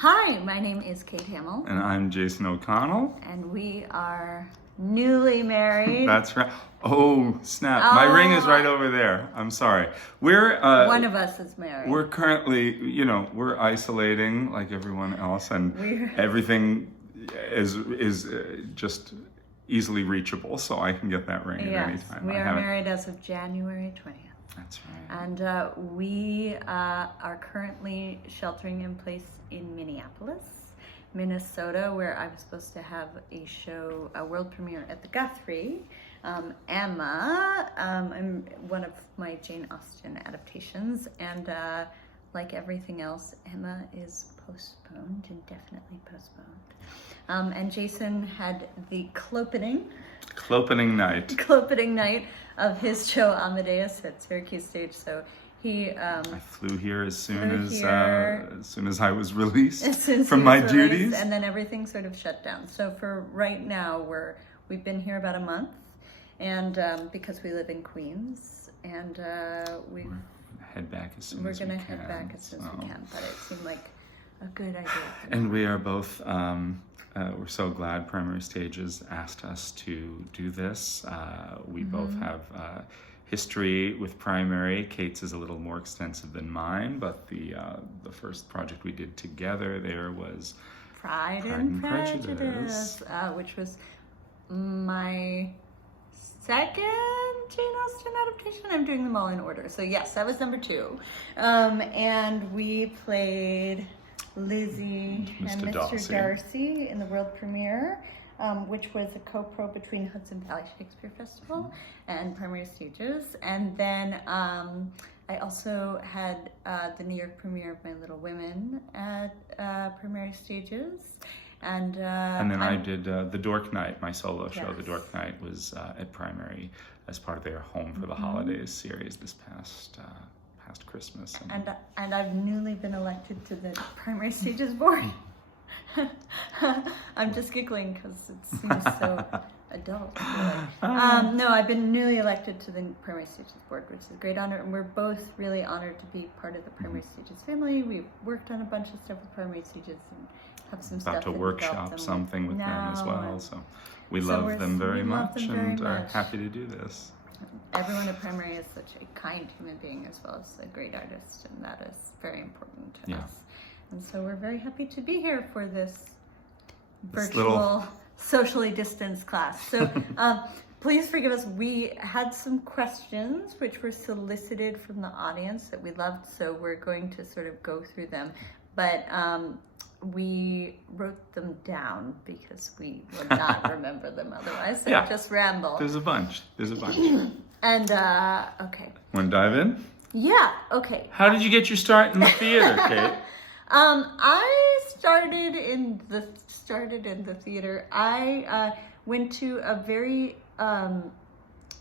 Hi, my name is Kate Hamill, And I'm Jason O'Connell. and we are newly married. That's right. Oh, snap. My ring is right over there. I'm sorry. One of us is married. We're currently, we're isolating like everyone else, and We're- everything is just easily reachable, so I can get that ring at any Yes, time. we are married as of January 20th. That's right. And we are currently sheltering in place in Minneapolis, Minnesota, where I was supposed to have a world premiere at the Guthrie. Emma, I'm one of my Jane Austen adaptations, and like everything else, Emma is postponed, indefinitely postponed. And Jason had the clopening night of his show Amadeus at Syracuse Stage. So he I flew here as soon as I was released from my duties, and then everything sort of shut down. So for right now, we've been here about a month, and because we live in Queens, and we're head back as soon we're as gonna we can. head back as soon as we can. But it seemed like a good idea. And we are both. We're so glad Primary Stages asked us to do this. We both have history with Primary. Kate's is a little more extensive than mine, but the first project we did together there was Pride and Prejudice, which was my second Jane Austen adaptation. I'm doing them all in order. So yes, that was number 2. And we played Lizzie and Mr. Darcy in the world premiere, which was a co-pro between Hudson Valley Shakespeare Festival and Primary Stages. And then I also had the New York premiere of My Little Women at Primary Stages. And then I did the Dork Night, my solo show. Yes. The Dork Night was at Primary as part of their Home for the Holidays series this past Christmas. And I've newly been elected to the Primary Stages board. I'm just giggling because it seems so adult. Really. No, I've been newly elected to the Primary Stages board, which is a great honor, and we're both really honored to be part of the Primary Stages family. We've worked on a bunch of stuff with Primary Stages and have some stuff to workshop something with them as well. So we love them very much and are happy to do this. Everyone at Primary is such a kind human being as well as a great artist, and that is very important to us. And so we're very happy to be here for this virtual, socially distanced class. So please forgive us. We had some questions which were solicited from the audience that we loved, so we're going to sort of go through them. But we wrote them down because we would not remember them otherwise. So just ramble. There's a bunch. And okay. Want to dive in? Yeah. Okay. How did you get your start in the theater, Kate? I started in the theater. I went to a very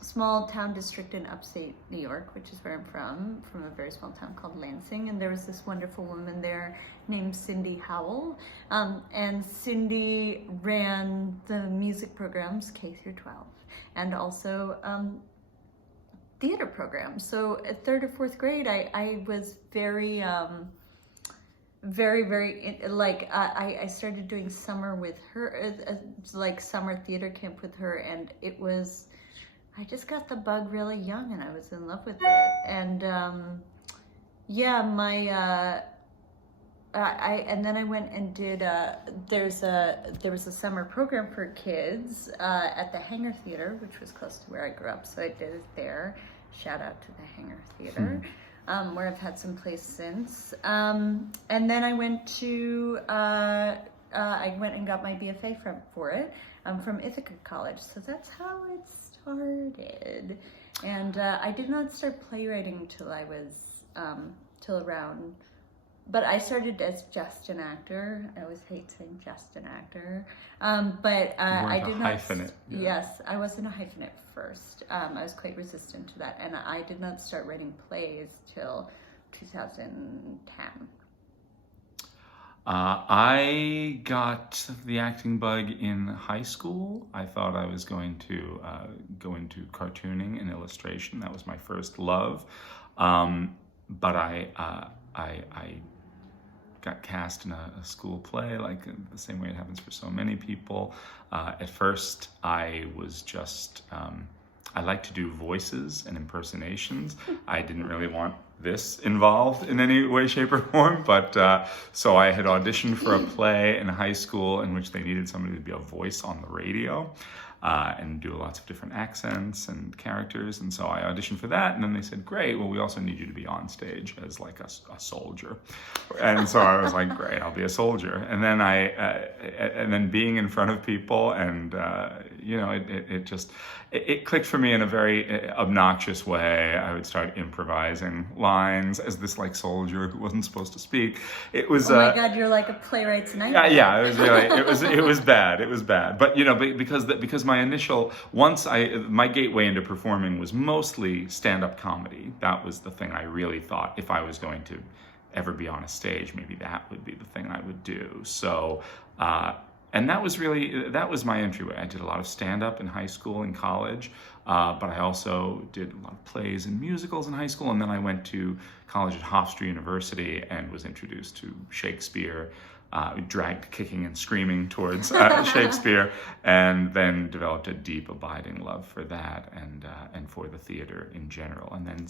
small town district in upstate New York, which is where I'm from a very small town called Lansing. And there was this wonderful woman there named Cindy Howell. And Cindy ran the music programs K through 12 and also theater programs. So at 3rd or 4th grade, I was very, I started doing summer with her, like summer theater camp with her, and I just got the bug really young, and I was in love with it. And and then I went and did. There was a summer program for kids at the Hangar Theater, which was close to where I grew up, so I did it there. Shout out to the Hangar Theater. Where I've had some plays since. And then I went to, I went and got my BFA for it from Ithaca College. So that's how it started. And I did not start playwriting till I was, but I started as just an actor. I always hate saying just an actor. But I did not. Hyphenate. Yeah. Yes, I wasn't a hyphenate first. I was quite resistant to that, and I did not start writing plays till 2010. I got the acting bug in high school. I thought I was going to go into cartooning and illustration. That was my first love. But I got cast in a school play, like the same way it happens for so many people. At first, I was just, I like to do voices and impersonations. I didn't really want this involved in any way, shape, or form, but so I had auditioned for a play in high school in which they needed somebody to be a voice on the radio. And do lots of different accents and characters. And so I auditioned for that. And then they said, great, well, we also need you to be on stage as like a soldier. And so I was like, great, I'll be a soldier. And then and then being in front of people and, it clicked for me in a very obnoxious way. I would start improvising lines as this like soldier who wasn't supposed to speak. It was, oh my God, you're like a playwright's nightmare. Yeah, it was really, it was bad. It was bad. But, because my gateway into performing was mostly stand-up comedy. That was the thing I really thought if I was going to ever be on a stage, maybe that would be the thing I would do. So, and that was my entryway. I did a lot of stand-up in high school and college, but I also did a lot of plays and musicals in high school, and then I went to college at Hofstra University and was introduced to Shakespeare, dragged kicking and screaming towards Shakespeare, and then developed a deep, abiding love for that and for the theater in general. And then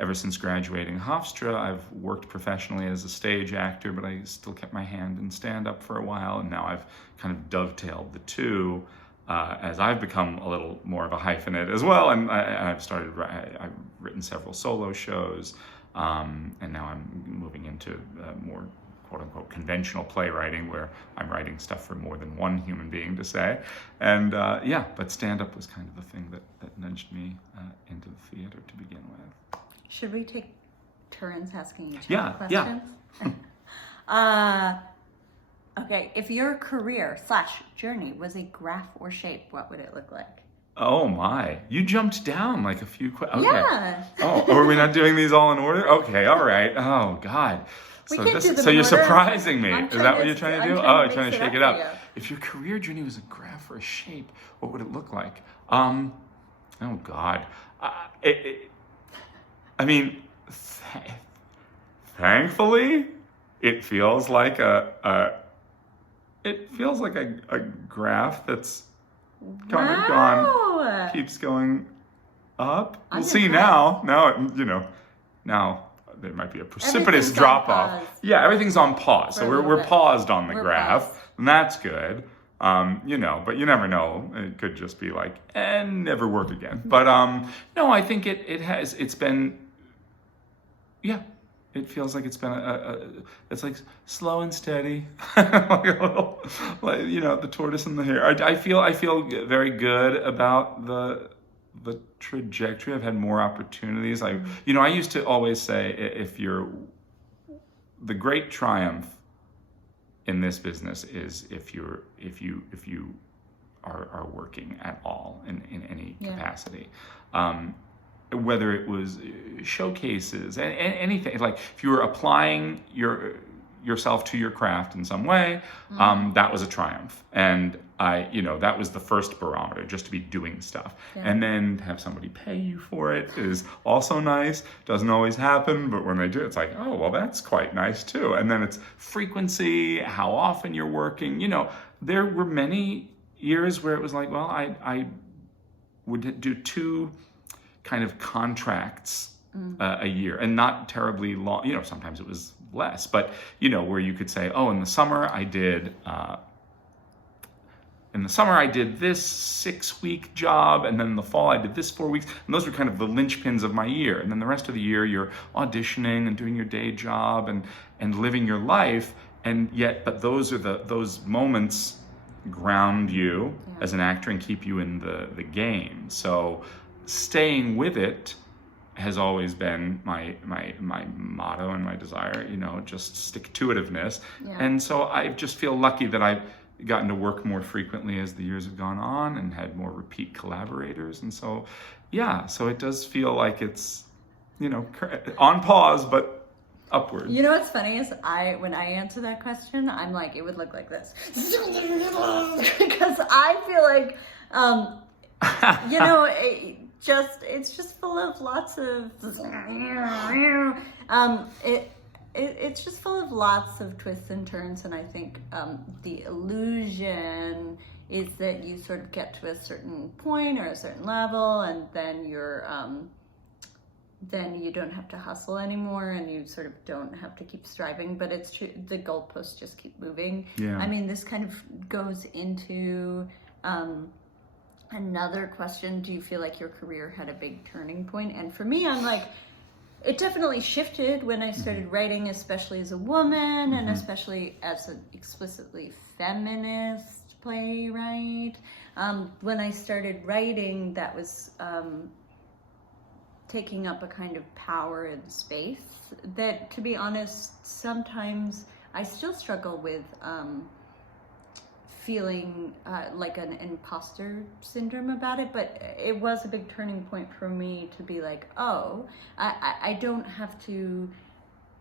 ever since graduating Hofstra, I've worked professionally as a stage actor, but I still kept my hand in stand-up for a while, and now I've kind of dovetailed the two as I've become a little more of a hyphenate as well, and I've written several solo shows, and now I'm moving into more quote-unquote conventional playwriting, where I'm writing stuff for more than one human being to say. And but stand-up was kind of the thing that nudged me into the theater to begin with. Should we take turns asking each other questions? Okay, if your career/journey was a graph or shape, what would it look like? Oh my, you jumped down like a few questions. Okay. Yeah. Oh, are we not doing these all in order? Okay, all right. Oh God. So you're surprising me. Is that what you're trying to do? You're trying to shake it up. If your career journey was a graph or a shape, what would it look like? Oh God. Thankfully, it feels like a graph that's kind of gone, keeps going up. We'll see now. Now there might be a precipitous drop off. Yeah, everything's on pause. So we're paused on the graph, and that's good. But you never know. It could just be like, and never work again. But no, I think it's been, it feels like it's been it's like slow and steady, like a little, the tortoise and the hare. I feel very good about the trajectory. I've had more opportunities. I used to always say, the great triumph in this business is if you are working at all in any capacity. Whether it was showcases and anything, like if you were applying yourself to your craft in some way, that was a triumph. And that was the first barometer, just to be doing stuff. Yeah. And then to have somebody pay you for it is also nice. Doesn't always happen, but when they do, it's like, oh, well, that's quite nice too. And then it's frequency, how often you're working. There were many years where it was like, well, I would do 2 kind of contracts a year, and not terribly long. Sometimes it was less, but where you could say, oh, in the summer I did this 6-week job, and then in the fall I did this 4 weeks, and those were kind of the linchpins of my year. And then the rest of the year you're auditioning and doing your day job and living your life, but those moments ground you as an actor and keep you in the game. So staying with it has always been my motto and my desire, just stick-to-itiveness. Yeah. And so I just feel lucky that I've gotten to work more frequently as the years have gone on and had more repeat collaborators. And so, so it does feel like it's, on pause, but upward. What's funny is when I answer that question, I'm like, it would look like this. Because I feel like, it's just full of lots of it's just full of lots of twists and turns, and I think the illusion is that you sort of get to a certain point or a certain level, and then then you don't have to hustle anymore, and you sort of don't have to keep striving. But it's true, the goalposts just keep moving. Yeah. I mean, this kind of goes into another question. Do you feel like your career had a big turning point? And for me, I'm like, it definitely shifted when I started writing, especially as a woman, and especially as an explicitly feminist playwright. When I started writing, that was taking up a kind of power and space that, to be honest, sometimes I still struggle with feeling like an imposter syndrome about it, but it was a big turning point for me to be like, oh, I don't have to,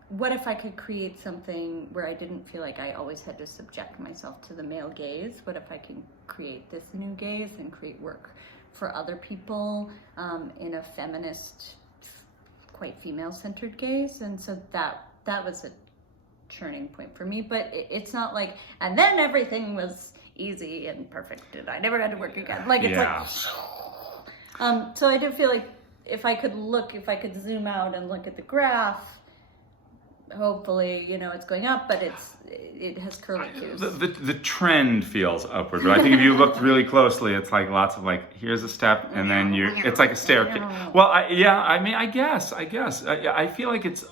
what if I could create something where I didn't feel like I always had to subject myself to the male gaze? What if I can create this new gaze and create work for other people in a feminist, quite female-centered gaze? And so that was a turning point for me. But it's not like, and then everything was easy and perfect and I never had to work again. Like, it's like, so I do feel like if I could zoom out and look at the graph, hopefully, it's going up, but it has curlicues. The trend feels upward, but I think if you looked really closely, it's like lots of like, here's a step, and then it's like a staircase. Well, I guess. I feel like it's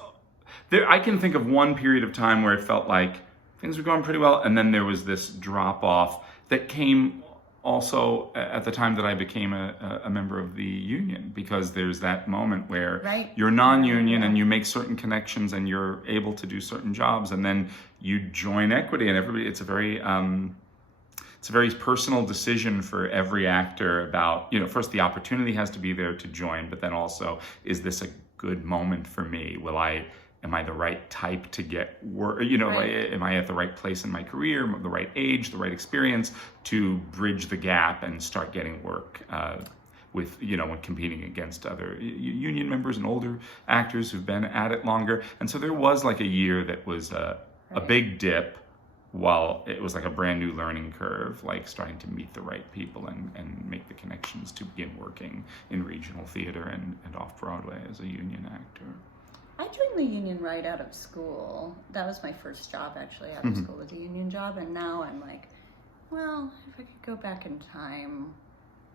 there. I can think of one period of time where it felt like things were going pretty well, and then there was this drop off that came also at the time that I became a member of the union, because there's that moment where you're non-union and you make certain connections and you're able to do certain jobs, and then you join equity, and everybody, it's a very personal decision for every actor about, first the opportunity has to be there to join, but then also, is this a good moment for me? Am I the right type to get work? Am I at the right place in my career, the right age, the right experience to bridge the gap and start getting work with, when competing against other union members and older actors who've been at it longer. And so there was like a year that was a big dip, while it was like a brand new learning curve, like starting to meet the right people and make the connections to begin working in regional theater and off-Broadway as a union actor. I joined the union right out of school. That was my first job, actually, out of school, was a union job. And now I'm like, well, if I could go back in time,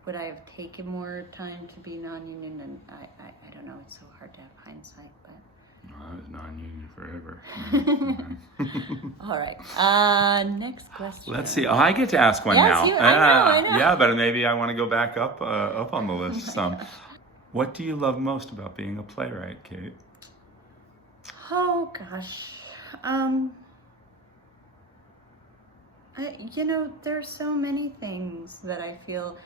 would I have taken more time to be non-union? And I don't know, it's so hard to have hindsight, but. No, I was non-union forever. All right, next question. Let's see. Oh, I get to ask one now. I know. Yeah, but maybe I want to go back up on the list some. What do you love most about being a playwright, Kate? Oh gosh, there are so many things that I feel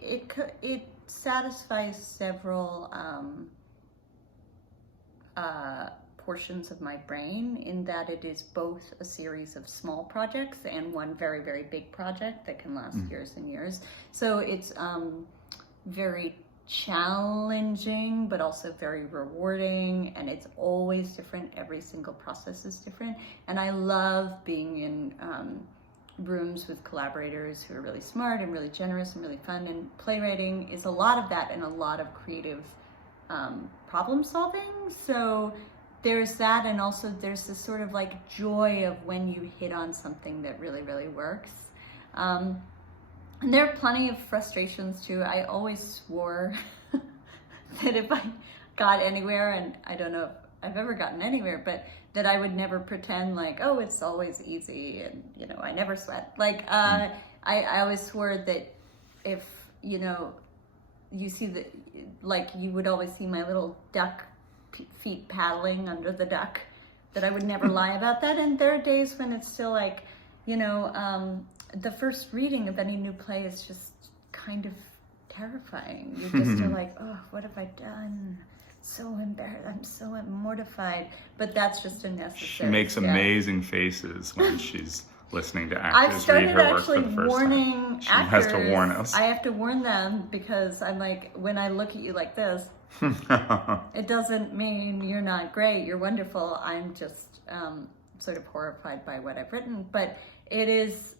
it satisfies several portions of my brain, in that it is both a series of small projects and one very, very big project that can last years and years. So it's very challenging, but also very rewarding, and it's always different. Every single process is different, and I love being in rooms with collaborators who are really smart and really generous and really fun, and playwriting is a lot of that and a lot of creative problem solving. So there's that, and also there's this sort of like joy of when you hit on something that really, really works. And there are plenty of frustrations too. I always swore that if I got anywhere, and I don't know if I've ever gotten anywhere, but that I would never pretend like, oh, it's always easy and, I never sweat. Like, I always swore that if, you see that, like, you would always see my little duck feet paddling under the duck, that I would never lie about that. And there are days when it's still like, the first reading of any new play is just kind of terrifying. You just are like, oh, what have I done? So embarrassed. I'm so mortified. But that's just a necessary. She makes amazing faces when she's listening to actors read her work for the first time. actors, has to warn us. I have to warn them because I'm like, when I look at you like this, it doesn't mean you're not great, you're wonderful. I'm just sort of horrified by what I've written. But it is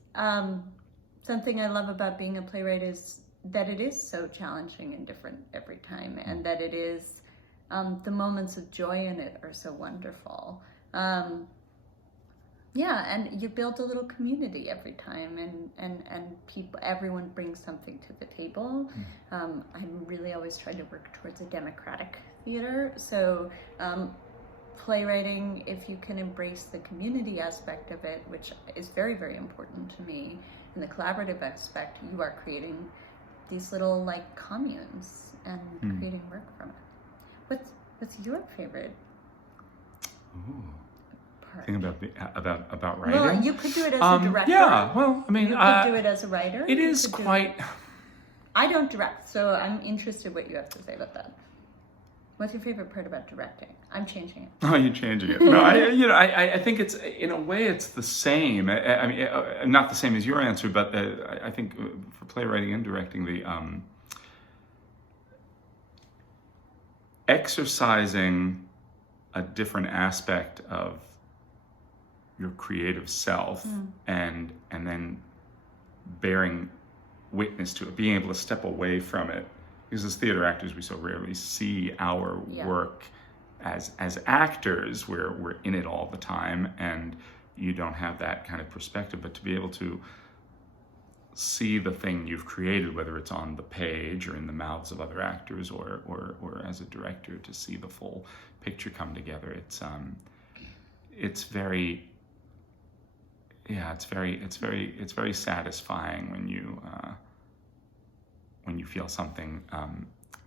something I love about being a playwright is that it is so challenging and different every time, and that it is the moments of joy in it are so wonderful. Yeah, and you build a little community every time, and people, everyone brings something to the table. I'm really always trying to work towards a democratic theater. So playwriting, if you can embrace the community aspect of it, which is very, very important to me, and the collaborative aspect, you are creating these little like communes and creating work from it. What's your favorite? Ooh. Part? Think about writing. Well, you could do it as a director. Yeah, well, I mean, you could do it as a writer. It is quite. I don't direct, so I'm interested what you have to say about that. What's your favorite part about directing? I'm changing it. Oh, you're changing it. No, I think it's, in a way, it's the same. I mean, not the same as your answer, but I think for playwriting and directing, the exercising a different aspect of your creative self and then bearing witness to it, being able to step away from it. Because as theater actors, we so rarely see our work as actors. We're in it all the time, and you don't have that kind of perspective. But to be able to see the thing you've created, whether it's on the page or in the mouths of other actors, or as a director, to see the full picture come together, it's very satisfying when you feel something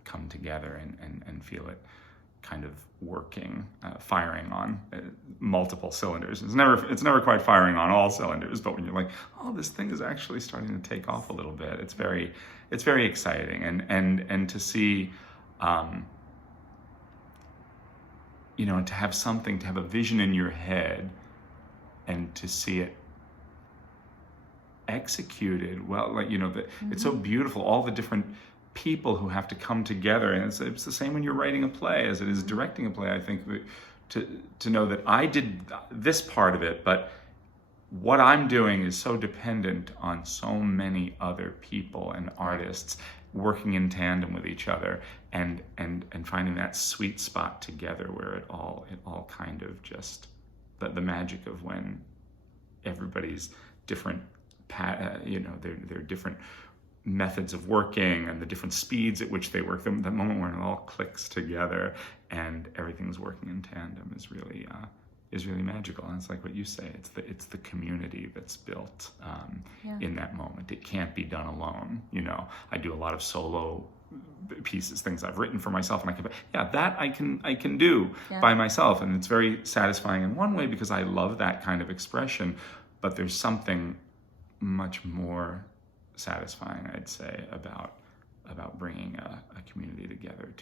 come together and feel it kind of working, firing on multiple cylinders. It's never quite firing on all cylinders, but when you're like, oh, this thing is actually starting to take off a little bit, it's very exciting. And to see, to have something, to have a vision in your head, and to see it executed well, like, it's so beautiful, all the different people who have to come together. And it's the same when you're writing a play as it is directing a play. I think to know that I did this part of it, but what I'm doing is so dependent on so many other people and artists working in tandem with each other, and finding that sweet spot together where it all kind of just, the magic of when everybody's different, their different methods of working and the different speeds at which they work. The moment when it all clicks together and everything's working in tandem is really magical. And it's like what you say, it's the community that's built in that moment. It can't be done alone. I do a lot of solo pieces, things I've written for myself, and I can do by myself, and it's very satisfying in one way because I love that kind of expression. But there's something much more satisfying, I'd say, about bringing a community together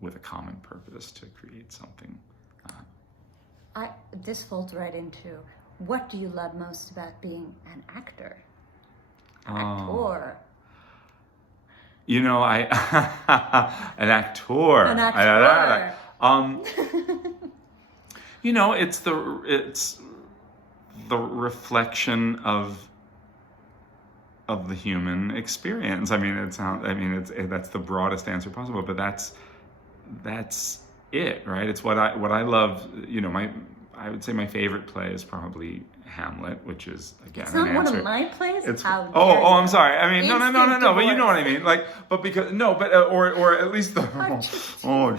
with a common purpose to create something. This folds right into, what do you love most about being an actor? Actor. An actor. An actor. It's the reflection of the human experience. That's the broadest answer possible, but that's it, right? It's what I love. I would say my favorite play is probably Hamlet, which is, again, it's not an answer. One of my plays. I'm sorry. No, but you know what I mean. Like, but because or at least the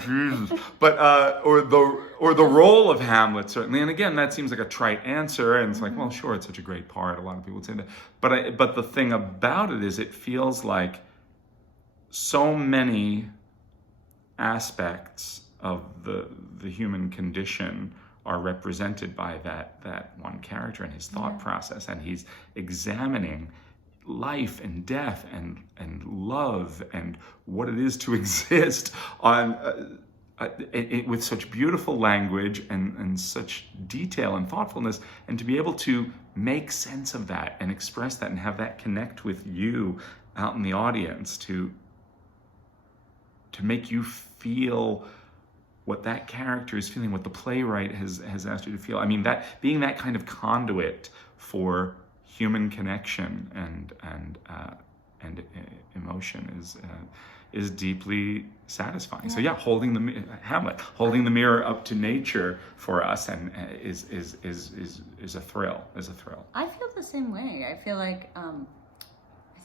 Jesus. But or the role of Hamlet, certainly. And again, that seems like a trite answer, and it's like, well, sure, it's such a great part. A lot of people would say that. But the thing about it is, it feels like so many aspects of the human condition are represented by that one character and his thought process, and he's examining life and death and love and what it is to exist on with such beautiful language and such detail and thoughtfulness, and to be able to make sense of that and express that and have that connect with you out in the audience, to make you feel what that character is feeling, what the playwright has asked you to feel. I mean, that being that kind of conduit for human connection and emotion is deeply satisfying. So yeah, Hamlet, holding the mirror up to nature for us, and is a thrill. I feel the same way. I feel like I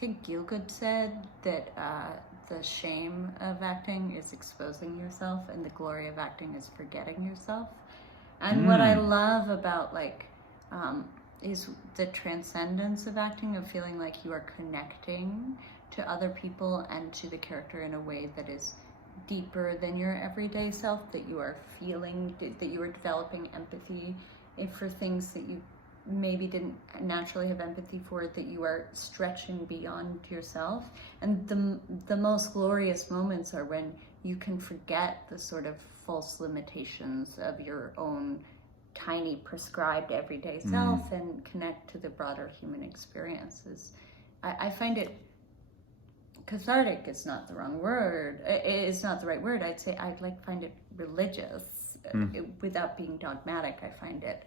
think Gielgud said that the shame of acting is exposing yourself, and the glory of acting is forgetting yourself. And what I love about is the transcendence of acting, of feeling like you are connecting to other people and to the character in a way that is deeper than your everyday self, that you are feeling, that you are developing empathy for things that you maybe didn't naturally have empathy for, that you are stretching beyond yourself. And the most glorious moments are when you can forget the sort of false limitations of your own tiny prescribed everyday self and connect to the broader human experiences. I find it cathartic is not the wrong word. It's not the right word. I'd say find it religious without being dogmatic. I find it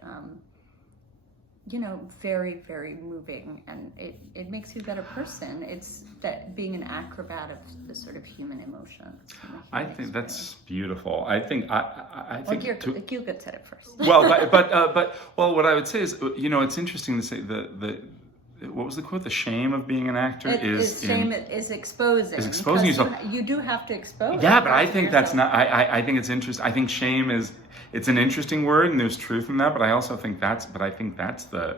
very, very moving, and it makes you a better person. It's that being an acrobat of the sort of human emotions. I think that's beautiful. I think Gielgud said it first. Well, but what I would say is, it's interesting to say what was the quote? The shame of being an actor is exposing. Is exposing yourself. You do have to expose. Yeah, but I think that's not. I think it's interesting. I think shame it's an interesting word, and there's truth in that. But I also think that's. But I think that's the.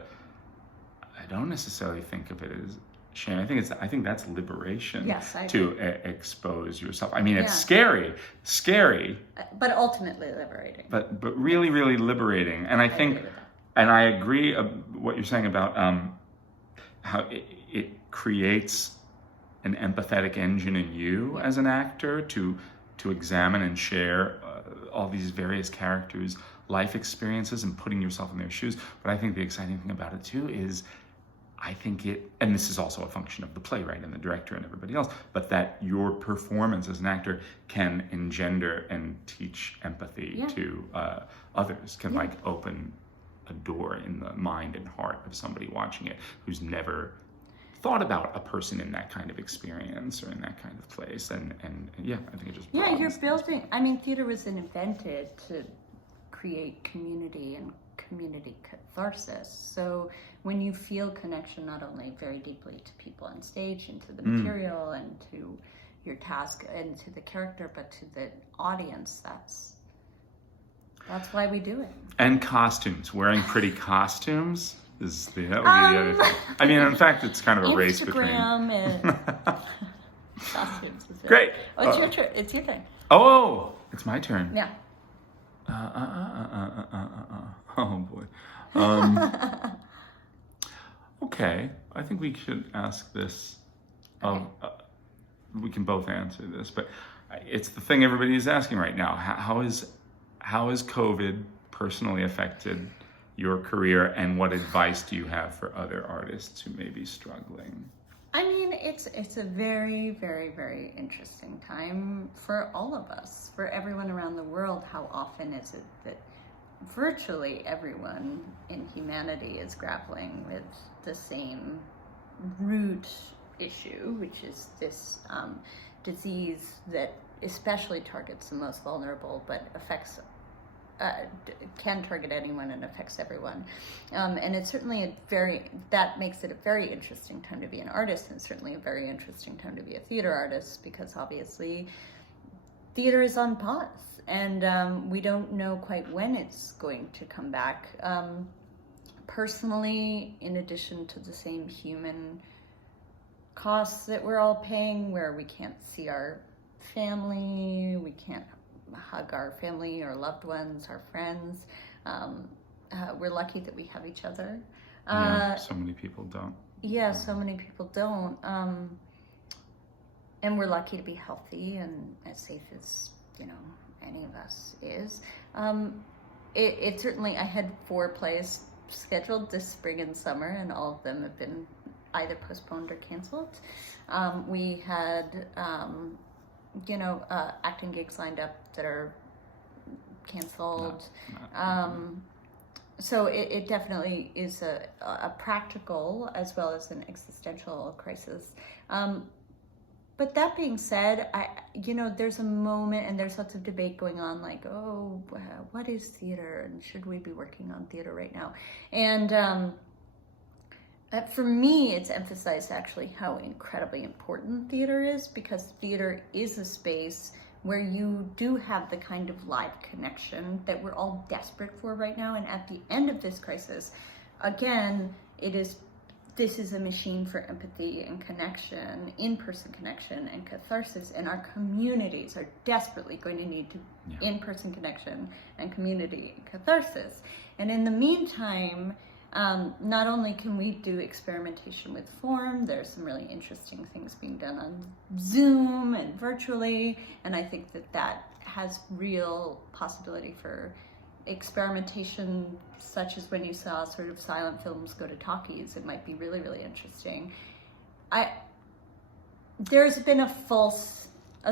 I don't necessarily think of it as shame. I think that's liberation. Yes, I to expose yourself. I mean, it's scary, but ultimately liberating. But really, really liberating. And I think, and I agree what you're saying about how it creates an empathetic engine in you as an actor to examine and share all these various characters' life experiences and putting yourself in their shoes. But I think the exciting thing about it too is, I think and this is also a function of the playwright and the director and everybody else, but that your performance as an actor can engender and teach empathy to others, can open a door in the mind and heart of somebody watching it who's never thought about a person in that kind of experience or in that kind of place. And I think it just you're building. I mean, theater was invented to create community and community catharsis. So when you feel connection not only very deeply to people on stage and to the material and to your task and to the character, but to the audience, that's why we do it. And costumes, wearing pretty costumes that would be the other thing. I mean, in fact, it's kind of a race between. Instagram and costumes. Great. Oh, it's your turn. It's your turn. Oh, it's my turn. Yeah. Oh boy. Okay, I think we should ask this. We can both answer this, but it's the thing everybody is asking right now. How has COVID personally affected your career, and what advice do you have for other artists who may be struggling? I mean, it's a very, very, very interesting time for all of us, for everyone around the world. How often is it that virtually everyone in humanity is grappling with the same root issue, which is this disease that especially targets the most vulnerable, but can target anyone and affects everyone. And it's certainly that makes it a very interesting time to be an artist, and certainly a very interesting time to be a theater artist, because obviously theater is on pause, and we don't know quite when it's going to come back. Personally, in addition to the same human costs that we're all paying, where we can't see our family, we can't hug our family or loved ones, our friends, we're lucky that we have each other. So many people don't. Yeah, so many people don't. And we're lucky to be healthy and as safe as any of us is. It certainly, I had 4 plays scheduled this spring and summer, and all of them have been either postponed or canceled. We had, acting gigs lined up that are canceled. So it definitely is a practical as well as an existential crisis. But that being said, there's a moment, and there's lots of debate going on, like, oh, what is theater, and should we be working on theater right now? And for me, it's emphasized actually how incredibly important theater is, because theater is a space where you do have the kind of live connection that we're all desperate for right now. And at the end of this crisis, again, this is a machine for empathy and connection, in-person connection and catharsis, and our communities are desperately going to need in-person connection and community catharsis. And in the meantime, not only can we do experimentation with form, there's some really interesting things being done on Zoom and virtually, and I think that has real possibility for experimentation, such as when you saw sort of silent films go to talkies. It might be really, really interesting. There's been a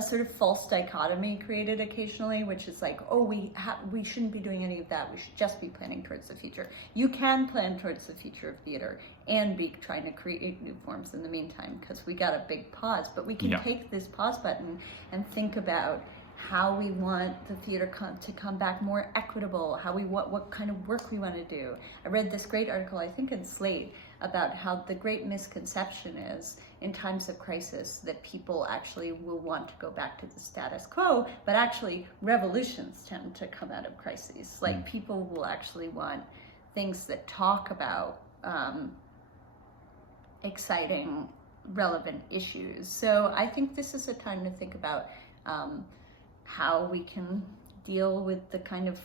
sort of false dichotomy created occasionally, which is like, oh, we shouldn't be doing any of that. We should just be planning towards the future. You can plan towards the future of theater and be trying to create new forms in the meantime, because we got a big pause, but we can take this pause button and think about how we want the theater to come back more equitable, what kind of work we want to do. I read this great article, I think in Slate, about how the great misconception is in times of crisis that people actually will want to go back to the status quo, but actually revolutions tend to come out of crises. Like people will actually want things that talk about exciting, relevant issues. So I think this is a time to think about how we can deal with the kind of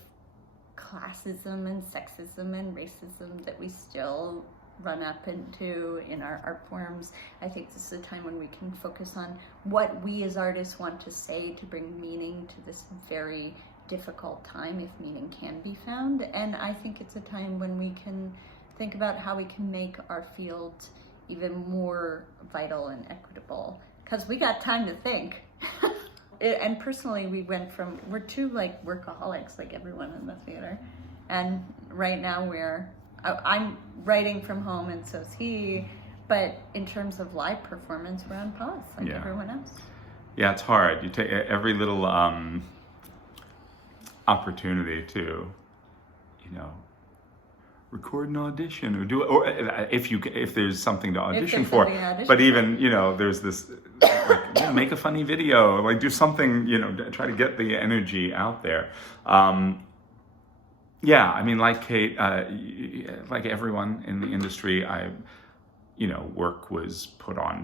classism and sexism and racism that we still run up into in our art forms. I think this is a time when we can focus on what we as artists want to say to bring meaning to this very difficult time, if meaning can be found. And I think it's a time when we can think about how we can make our field even more vital and equitable, because we got time to think. And personally, we're 2 like workaholics, like everyone in the theater. And right now I'm writing from home, and so's he. But in terms of live performance, we're on pause, like everyone else. Yeah, it's hard. You take every little opportunity to, record an audition or do it, or if there's something to audition for. But even there's this like, make a funny video, like do something, try to get the energy out there. I mean, like Kate, like everyone in the industry, work was put on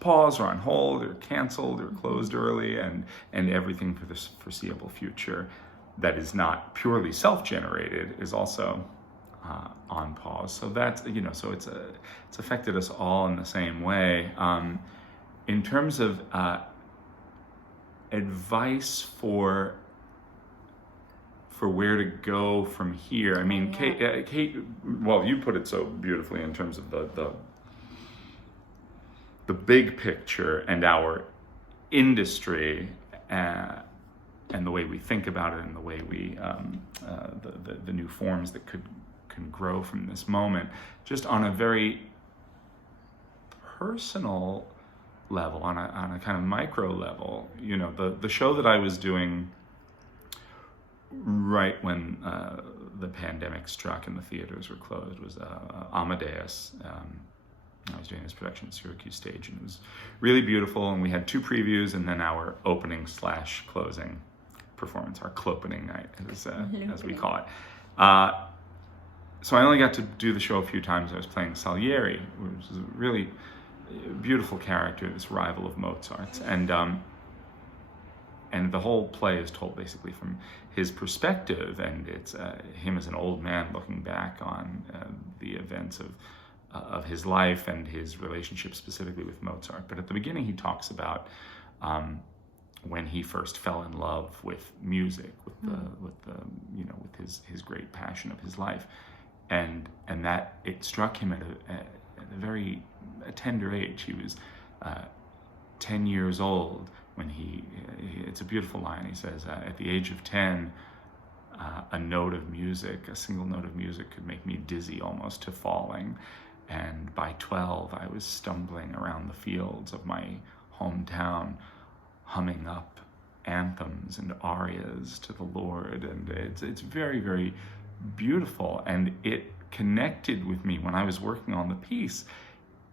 pause or on hold or canceled or closed early, and everything for this foreseeable future that is not purely self-generated is also on pause. So that's, so it's affected us all in the same way. In terms of advice for where to go from here, I mean, Kate, well, you put it so beautifully in terms of the big picture and our industry and the way we think about it and the way we the new forms that can grow from this moment, just on a very personal level, on a kind of micro level. The show that I was doing right when the pandemic struck and the theaters were closed was Amadeus. I was doing this production at Syracuse Stage, and it was really beautiful, and we had 2 previews and then our opening/closing performance, our clopening night, as we call it. So I only got to do the show a few times. I was playing Salieri, which is a really beautiful character, this rival of Mozart's, and the whole play is told basically from his perspective, and it's him as an old man looking back on the events of his life and his relationship specifically with Mozart. But at the beginning, he talks about when he first fell in love with music, with his great passion of his life, and that it struck him at a very tender age. He was 10 years old when it's a beautiful line. He says, at the age of 10, a single note of music could make me dizzy almost to falling. And by 12, I was stumbling around the fields of my hometown, humming up anthems and arias to the Lord. And it's very, very beautiful. And it connected with me when I was working on the piece.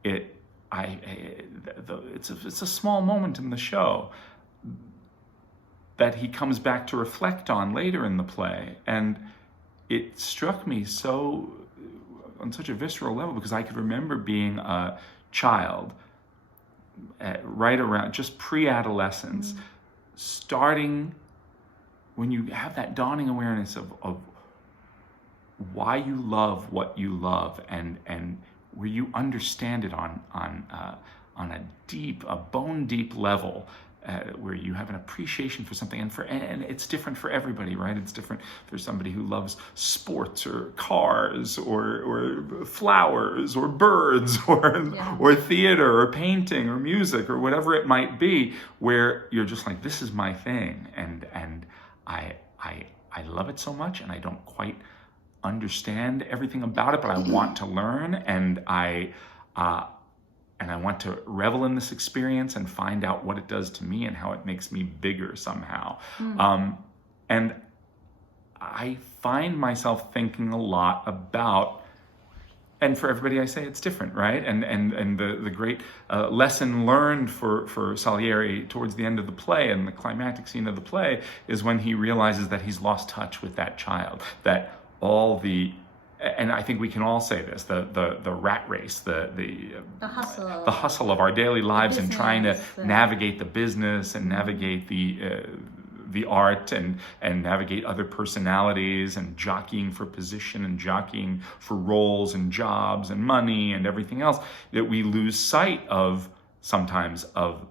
It's a small moment in the show that he comes back to reflect on later in the play, and it struck me on such a visceral level, because I could remember being a child right around just pre-adolescence, starting when you have that dawning awareness of why you love what you love, and where you understand it on a bone deep level, where you have an appreciation for something, and it's different for everybody, right? It's different. There's somebody who loves sports or cars or flowers or birds or theater or painting or music or whatever it might be, where you're just like, this is my thing, and I love it so much, and I don't quite understand everything about it, but I want to learn, and I want to revel in this experience and find out what it does to me and how it makes me bigger somehow. And I find myself thinking a lot about, and for everybody I say it's different, right? And the great lesson learned for Salieri towards the end of the play, and the climactic scene of the play, is when he realizes that he's lost touch with that child, that all the, and I think we can all say this, the rat race, the hustle of our daily lives, and trying to navigate the business and navigate the art and navigate other personalities, and jockeying for position and jockeying for roles and jobs and money and everything else, that we lose sight of sometimes of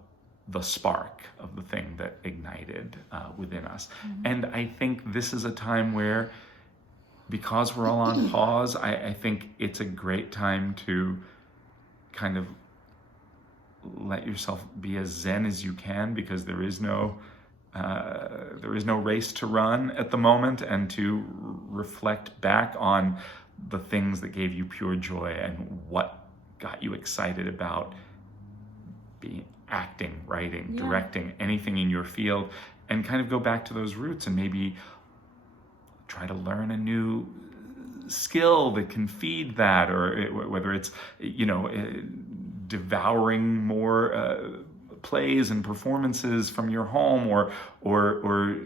the spark of the thing that ignited within us. And I think this is a time where, because we're all on pause, I think it's a great time to kind of let yourself be as zen as you can, because there is no race to run at the moment, and to reflect back on the things that gave you pure joy and what got you excited about acting, writing, directing, anything in your field, and kind of go back to those roots, and maybe try to learn a new skill that can feed that, or whether it's, devouring more plays and performances from your home, or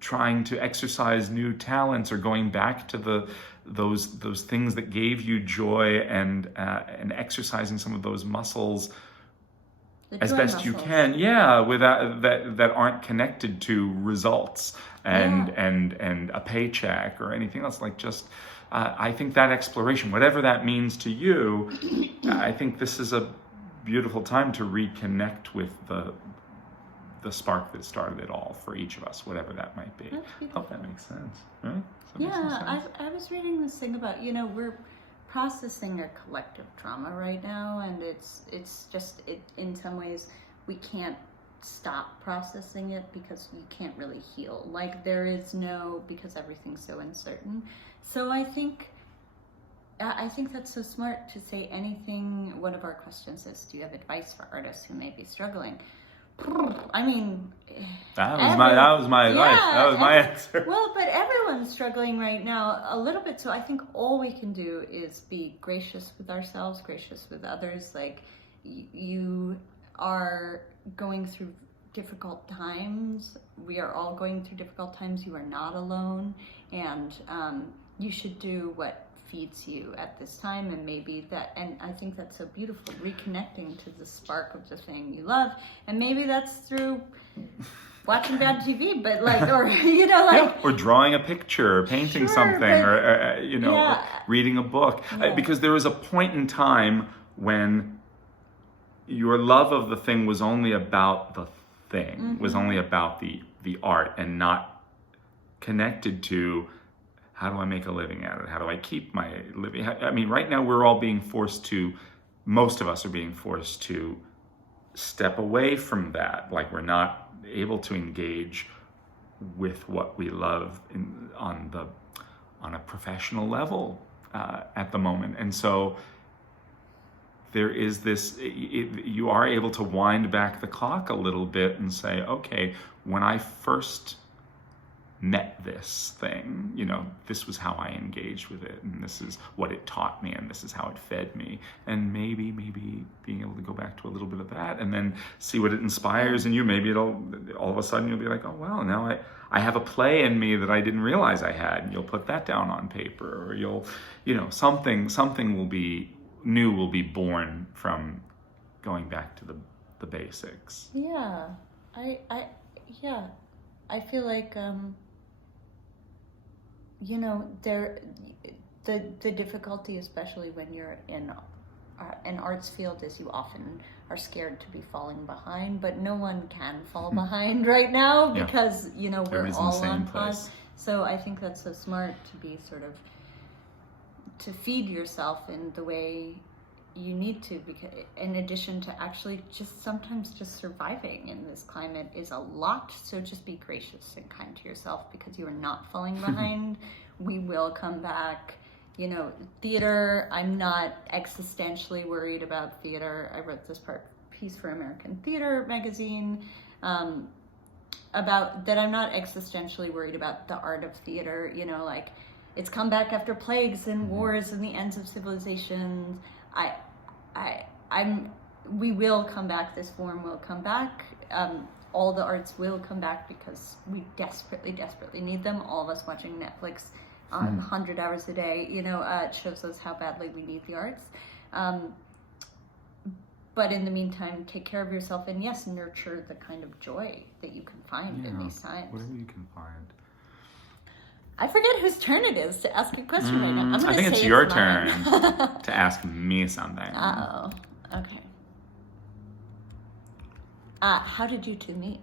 trying to exercise new talents, or going back to those things that gave you joy, and exercising some of those muscles as best you can, without that aren't connected to results and a paycheck or anything else. Like, just I think that exploration, whatever that means to you, I think this is a beautiful time to reconnect with the spark that started it all for each of us, whatever that might be. Hope that makes sense, right? I was reading this thing about, we're processing a collective trauma right now, and it's just in some ways we can't stop processing it, because you can't really heal. Like, because everything's so uncertain. So I think that's so smart to say anything. One of our questions is, do you have advice for artists who may be struggling? I mean, that was my advice. That was my answer. Well, but everyone's struggling right now a little bit. So I think all we can do is be gracious with ourselves, gracious with others. Like, you are going through difficult times. We are all going through difficult times. You are not alone, and you should do what feeds you at this time, and I think that's so beautiful, reconnecting to the spark of the thing you love, and maybe that's through watching bad TV, but or drawing a picture, or painting something, or reading a book, because there was a point in time when your love of the thing was only about the thing, was only about the art and not connected to how do I make a living at it? How do I keep my living? I mean, right now we're all being forced to, most of us are being forced to step away from that. Like we're not able to engage with what we love on a professional level at the moment. And so there is this, you are able to wind back the clock a little bit and say, okay, when I first met this thing, you know, this was how I engaged with it, and this is what it taught me, and this is how it fed me. And maybe being able to go back to a little bit of that and then see what it inspires in you. Maybe it'll, all of a sudden you'll be like, oh wow, now I have a play in me that I didn't realize I had, and you'll put that down on paper, or you'll, you know, something will be new, will be born from going back to the basics. Yeah, I feel like you know, the difficulty, especially when you're in an arts field, is you often are scared to be falling behind, but no one can fall behind right now because, you know, we're all on pause. So I think that's so smart to be sort of, to feed yourself in the way you need to, because in addition to actually just sometimes just surviving in this climate is a lot. So just be gracious and kind to yourself, because you are not falling behind. We will come back. You know, theater, I'm not existentially worried about theater. I wrote this piece for American Theater magazine about that. I'm not existentially worried about the art of theater. You know, like, it's come back after plagues and wars and the ends of civilizations. We will come back. This form will come back. All the arts will come back because we desperately, desperately need them. All of us watching Netflix 100 hours a day, you know, it shows us how badly we need the arts. But in the meantime, take care of yourself, and yes, nurture the kind of joy that you can find in these times. Whatever you can find. I forget whose turn it is to ask a question right now. I think it's your turn to ask me something. Uh-oh. Okay. How did you two meet?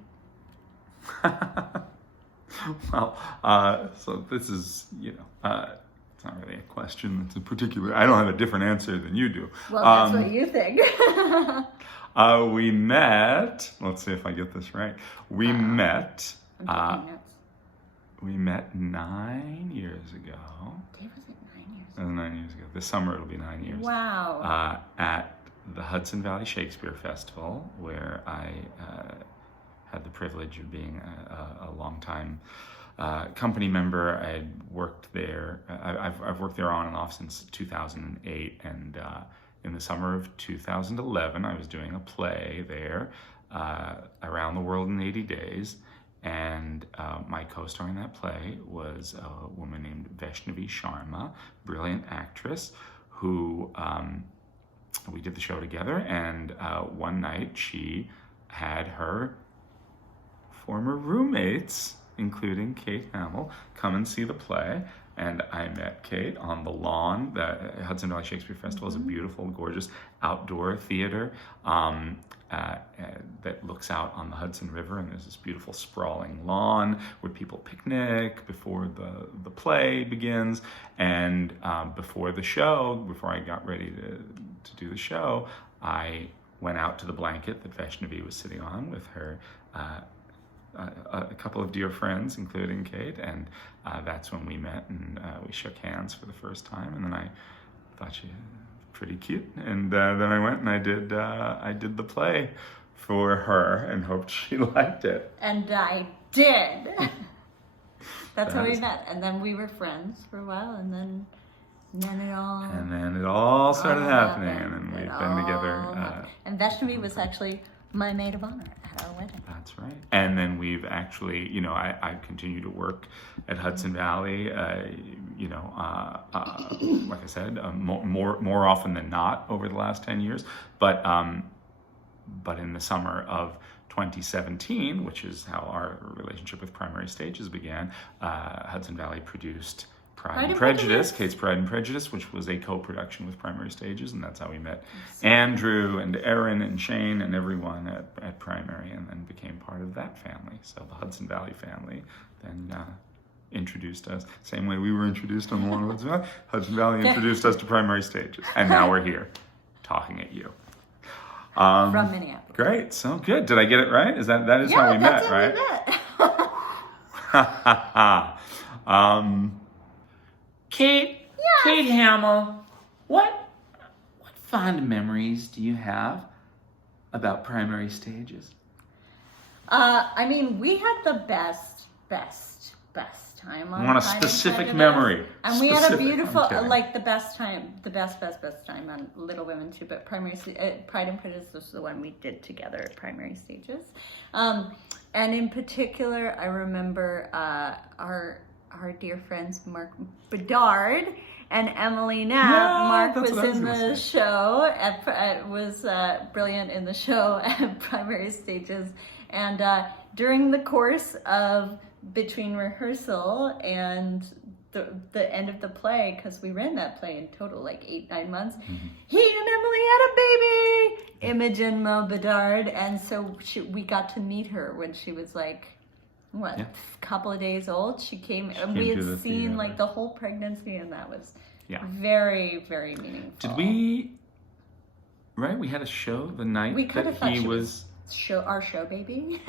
Well, so this is, you know, it's not really a question. It's a particular, I don't have a different answer than you do. Well, that's what you think. We met, let's see if I get this right. We met, we met 9 years ago. Dave, was it 9 years ago? 9 years ago. This summer it'll be 9 years. Wow. At the Hudson Valley Shakespeare Festival, where I had the privilege of being a longtime company member. I had worked there. I've worked there on and off since 2008, and in the summer of 2011, I was doing a play there, Around the World in 80 Days. And my co-star in that play was a woman named Vaishnavi Sharma, brilliant actress, who we did the show together. And one night she had her former roommates, including Kate Hamill, come and see the play. And I met Kate on the lawn. The Hudson Valley Shakespeare Festival is a beautiful, gorgeous outdoor theater that looks out on the Hudson River, and there's this beautiful sprawling lawn where people picnic before the play begins. And before the show, before I got ready to do the show, I went out to the blanket that Vaishnavi was sitting on with her a couple of dear friends, including Kate, and that's when we met, and we shook hands for the first time. And then I thought she was pretty cute, and then I went and I did the play for her and hoped she liked it. And I did. That's how we met, and then we were friends for a while, and then it all started happening, and we've been together. And Vaishnavi was actually my maid of honor at our wedding. That's right. And then we've actually, you know, I continue to work at Hudson Valley, you know, like I said, more often than not over the last 10 years. But in the summer of 2017, which is how our relationship with Primary Stages began, Hudson Valley produced Pride and Prejudice, Kate's Pride and Prejudice, which was a co-production with Primary Stages, and that's how we met Andrew and Erin and Shane and everyone at Primary, and then became part of that family. So the Hudson Valley family then introduced us, same way we were introduced on the Long Hudson Valley. Hudson Valley introduced us to Primary Stages, and now we're here talking at you. From Minneapolis. Great, so good. Did I get it right? That is how we met, right? Kate, yes. Kate Hamill, what fond memories do you have about Primary Stages? I mean, we had the best time on I want a Pride and specific Prejudice. memory. And we had a beautiful, I'm kidding. like the best time on Little Women too, but Pride and Prejudice was the one we did together at Primary Stages. And in particular, I remember our dear friends Mark Bedard and Emily Knapp. Yeah, Mark that's was what I was in gonna the say. show, was brilliant in the show at Primary Stages. And during the course of between rehearsal and the end of the play, because we ran that play in total like 8-9 months, he and Emily had a baby, Imogen Mo Bedard, and so we got to meet her when she was like, a couple of days old. She came, and we had seen like the whole pregnancy, and that was very, very meaningful. Did we? Right, we had a show the night that he was. Our show baby.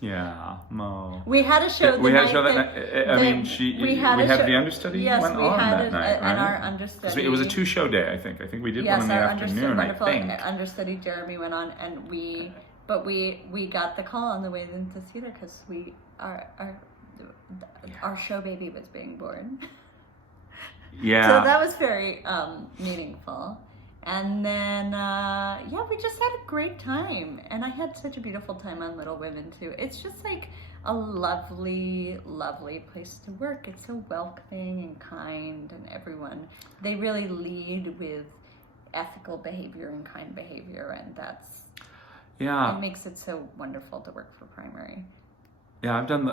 Yeah, Mo. We had a show. We had a show that night. I mean, we had the understudy went on that night, right? And our understudy. It was a 2-show day, I think. I think we did one in the afternoon. Wonderful I think understudy Jeremy went on, and we got the call on the way into the theater because our show baby was being born. Yeah. So that was very meaningful. And then, we just had a great time. And I had such a beautiful time on Little Women, too. It's just like a lovely, lovely place to work. It's so welcoming and kind, and everyone, they really lead with ethical behavior and kind behavior. And it makes it so wonderful to work for Primary. Yeah, I've done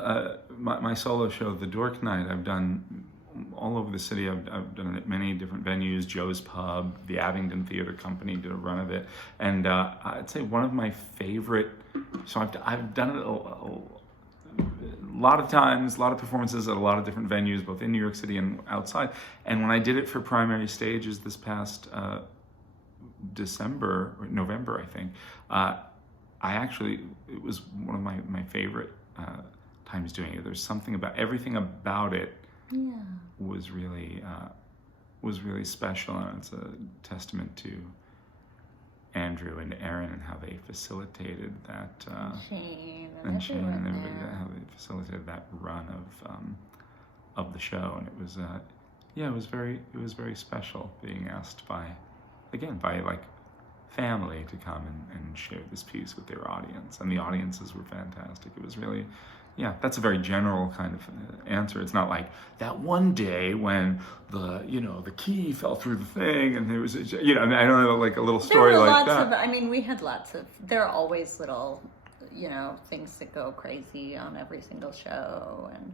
my solo show, The Dork Night. I've done all over the city. I've done it at many different venues. Joe's Pub, the Abingdon Theater Company did a run of it, and I'd say one of my favorite. So I've done it a lot of times, a lot of performances at a lot of different venues, both in New York City and outside. And when I did it for Primary Stages this past November, I think, it was one of my favorite times doing it. There's something about everything about it. Was really special, and it's a testament to Andrew and Erin and how they facilitated that. Shane and everybody, how they facilitated that run of the show, and it was it was very special being asked by like family to come and share this piece with their audience, and the audiences were fantastic. It was really. Yeah, that's a very general kind of answer. It's not like that one day when the key fell through the thing and there was, I don't know, like a little story like that. We had lots of, there are always little, things that go crazy on every single show. And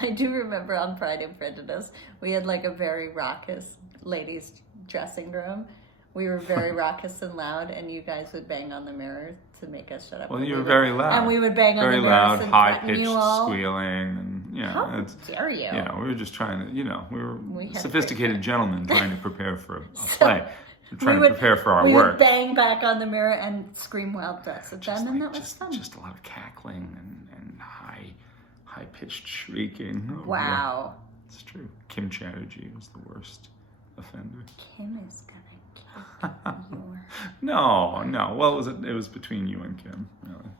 I do remember on Pride and Prejudice, we had like a very raucous ladies' dressing room. We were very raucous and loud, and you guys would bang on the mirror to make us shut up. Well, you were very loud. And we would bang on the mirror. Very loud, high-pitched squealing. And, how dare you? We were just trying to, we were sophisticated gentlemen trying to prepare for a play. We're trying to prepare for our work. We would bang back on the mirror and scream wild ducks at them, and that was fun. Just a lot of cackling and high-pitched shrieking. Wow. It's true. Kim Chatterjee was the worst offender. Kim is gonna kick your... No. Well, it was between you and Kim. Really.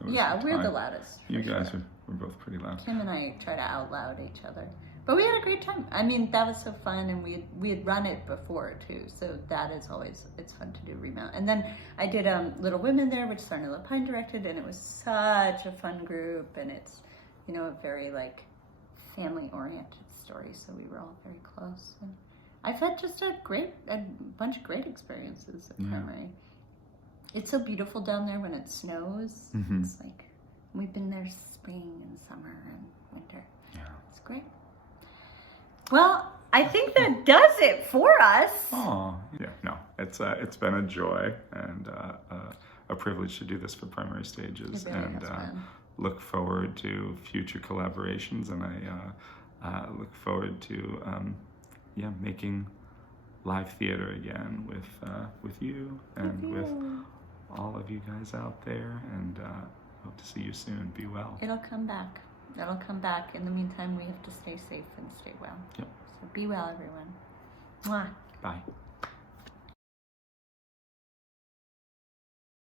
We're the loudest. You guys were both pretty loud. Kim and I try to out loud each other. But we had a great time. That was so fun, and we had run it before too, so that is always, it's fun to do remount. And then I did Little Women there, which Cyrano Lapine directed, and it was such a fun group, and it's a very like family-oriented story, so we were all very close. And I've had just a bunch of great experiences at Primary. It's so beautiful down there when it snows. Mm-hmm. It's like We've been there spring and summer and winter. Yeah. It's great. Well, I think that does it for us. Oh, yeah. No, it's been a joy and a privilege to do this for primary stages, It really and has been. look forward to future collaborations, and I look forward to making live theater again with you and with all of you guys out there, and hope to see you soon. Be well. It'll come back. It'll come back. In the meantime, we have to stay safe and stay well. Yep. So be well, everyone. Mwah. Bye.